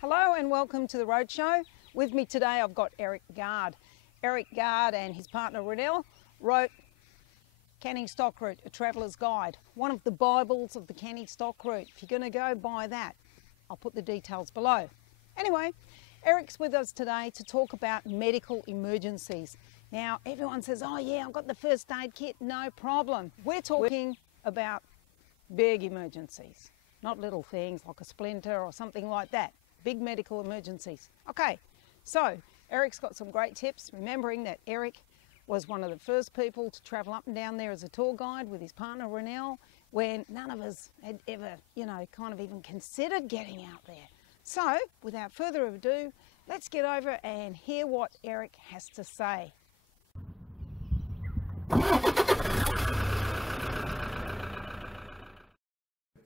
Hello and welcome to the Roadshow. With me today I've got Eric Gard. Eric Gard and his partner Rona wrote Canning Stock Route, A Traveller's Guide, one of the Bibles of the canning stock route. If you're going to go buy that, I'll put the details below. Anyway, Eric's with us today to talk about medical emergencies. Now everyone says, oh yeah, I've got the first aid kit, no problem. We're talking about big emergencies, not little things like a splinter or something like that. Big medical emergencies. Okay, so Eric's got some great tips, remembering that Eric was one of the first people to travel up and down there as a tour guide with his partner Rona when none of us had ever, kind of even considered getting out there. So, without further ado, let's get over and hear what Eric has to say.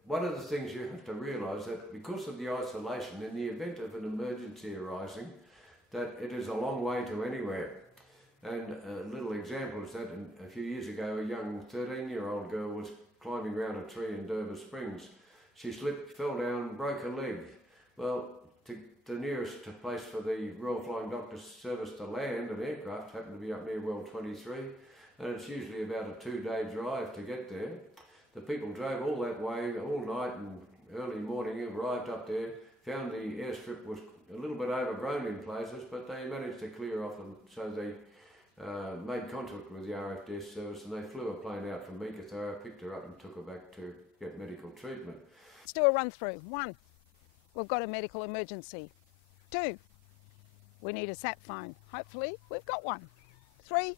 One of the things you have to realise that because of the isolation, in the event of an emergency arising, that it is a long way to anywhere. And a little example is that a few years ago, a young 13-year-old girl was climbing around a tree in Derby Springs. She slipped, fell down, broke her leg. Well, the nearest place for the Royal Flying Doctor Service to land an aircraft happened to be up near Well 23, and it's usually about a 2-day drive to get there. The people drove all that way, all night and early morning, arrived up there, found the airstrip was a little bit overgrown in places, but they managed to clear off, and so they made contact with the RFDS service, and they flew a plane out from Meekatharra, picked her up and took her back to get medical treatment. Let's do a run through. 1, we've got a medical emergency. 2, we need a sat phone. Hopefully we've got one. 3,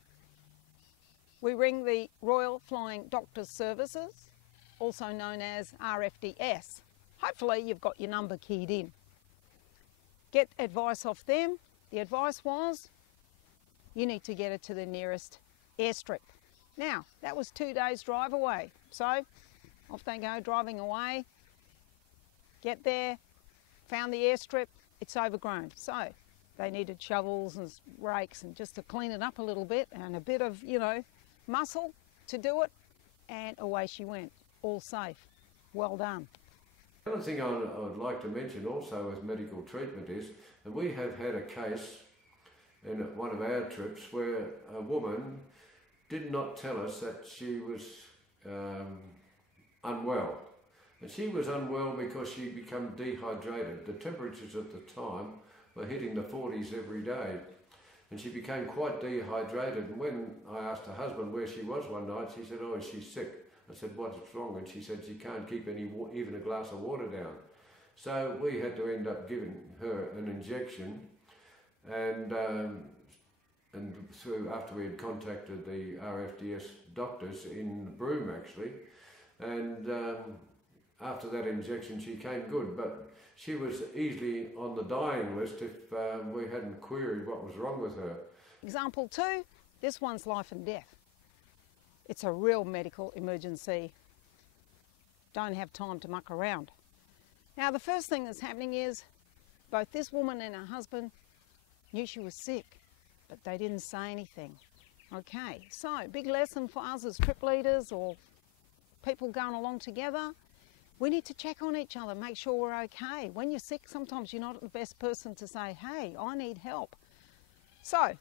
we ring the Royal Flying Doctors Services, also known as RFDS. Hopefully you've got your number keyed in. Get advice off them. The advice was, you need to get it to the nearest airstrip. Now, that was 2 days drive away. So, off they go, driving away. Get there, found the airstrip, it's overgrown. So, they needed shovels and rakes and just to clean it up a little bit and a bit of, muscle to do it, and away she went, all safe. Well done. The other thing I would like to mention also with medical treatment is that we have had a case in one of our trips where a woman did not tell us that she was unwell. And she was unwell because she became dehydrated. The temperatures at the time were hitting the 40s every day. And she became quite dehydrated, and when I asked her husband where she was one night, she said, oh, she's sick. I said, what's wrong? And she said she can't keep even a glass of water down. So we had to end up giving her an injection, and through after we had contacted the RFDS doctors in Broome actually, and after that injection she came good, but she was easily on the dying list if we hadn't queried what was wrong with her. Example 2, this one's life and death. It's a real medical emergency. Don't have time to muck around. Now the first thing that's happening is both this woman and her husband knew she was sick, but they didn't say anything. Okay, so big lesson for us as trip leaders or people going along together. We need to check on each other, make sure we're okay. When you're sick, sometimes you're not the best person to say, hey, I need help. So,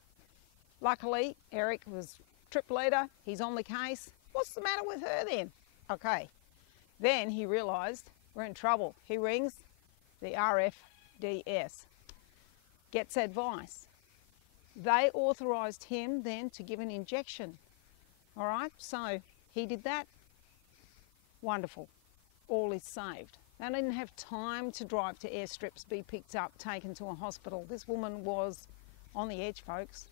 luckily, Eric was trip leader, he's on the case. What's the matter with her then? Okay, then he realised we're in trouble. He rings the RFDS, gets advice. They authorised him then to give an injection. All right, so he did that. Wonderful. All is saved. They didn't have time to drive to airstrips, be picked up, taken to a hospital. This woman was on the edge, folks.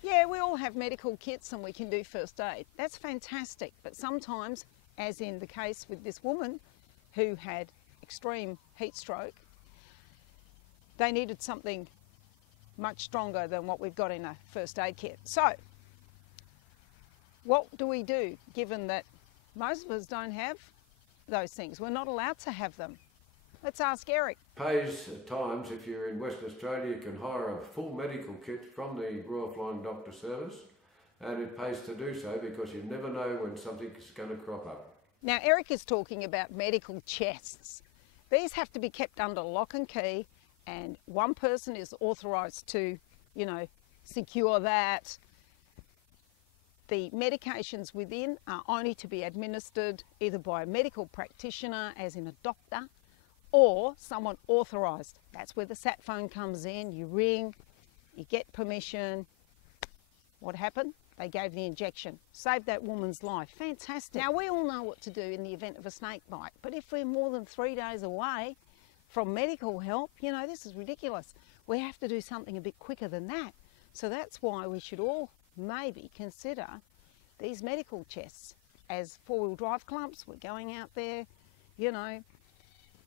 Yeah, we all have medical kits and we can do first aid. That's fantastic, but sometimes, as in the case with this woman who had extreme heat stroke, they needed something much stronger than what we've got in a first aid kit. So, what do we do given that most of us don't have those things? We're not allowed to have them. Let's ask Eric. Pays at times, if you're in Western Australia, you can hire a full medical kit from the Royal Flying Doctor Service, and it pays to do so because you never know when something's going to crop up. Now Eric is talking about medical chests. These have to be kept under lock and key and one person is authorised to, you know, secure that. The medications within are only to be administered either by a medical practitioner, as in a doctor, or someone authorised. That's where the sat phone comes in. You ring, you get permission. What happened? They gave the injection. Saved that woman's life. Fantastic. Now, we all know what to do in the event of a snake bite, but if we're more than 3 days away from medical help, you know, this is ridiculous. We have to do something a bit quicker than that. So that's why we should all maybe consider these medical chests as four-wheel drive clubs. We're going out there, you know,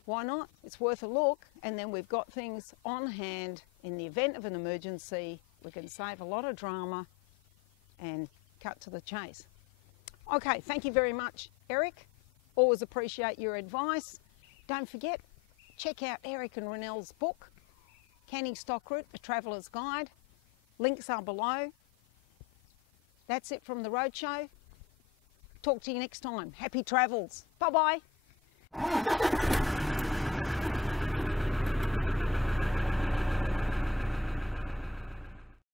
why not? It's worth a look. And then we've got things on hand in the event of an emergency. We can save a lot of drama and cut to the chase. Okay, thank you very much, Eric. Always appreciate your advice. Don't forget, check out Eric and Ronelle's book, Canning Stock Route, A Traveller's Guide. Links are below. That's it from the Roadshow. Talk to you next time. Happy travels. Bye-bye.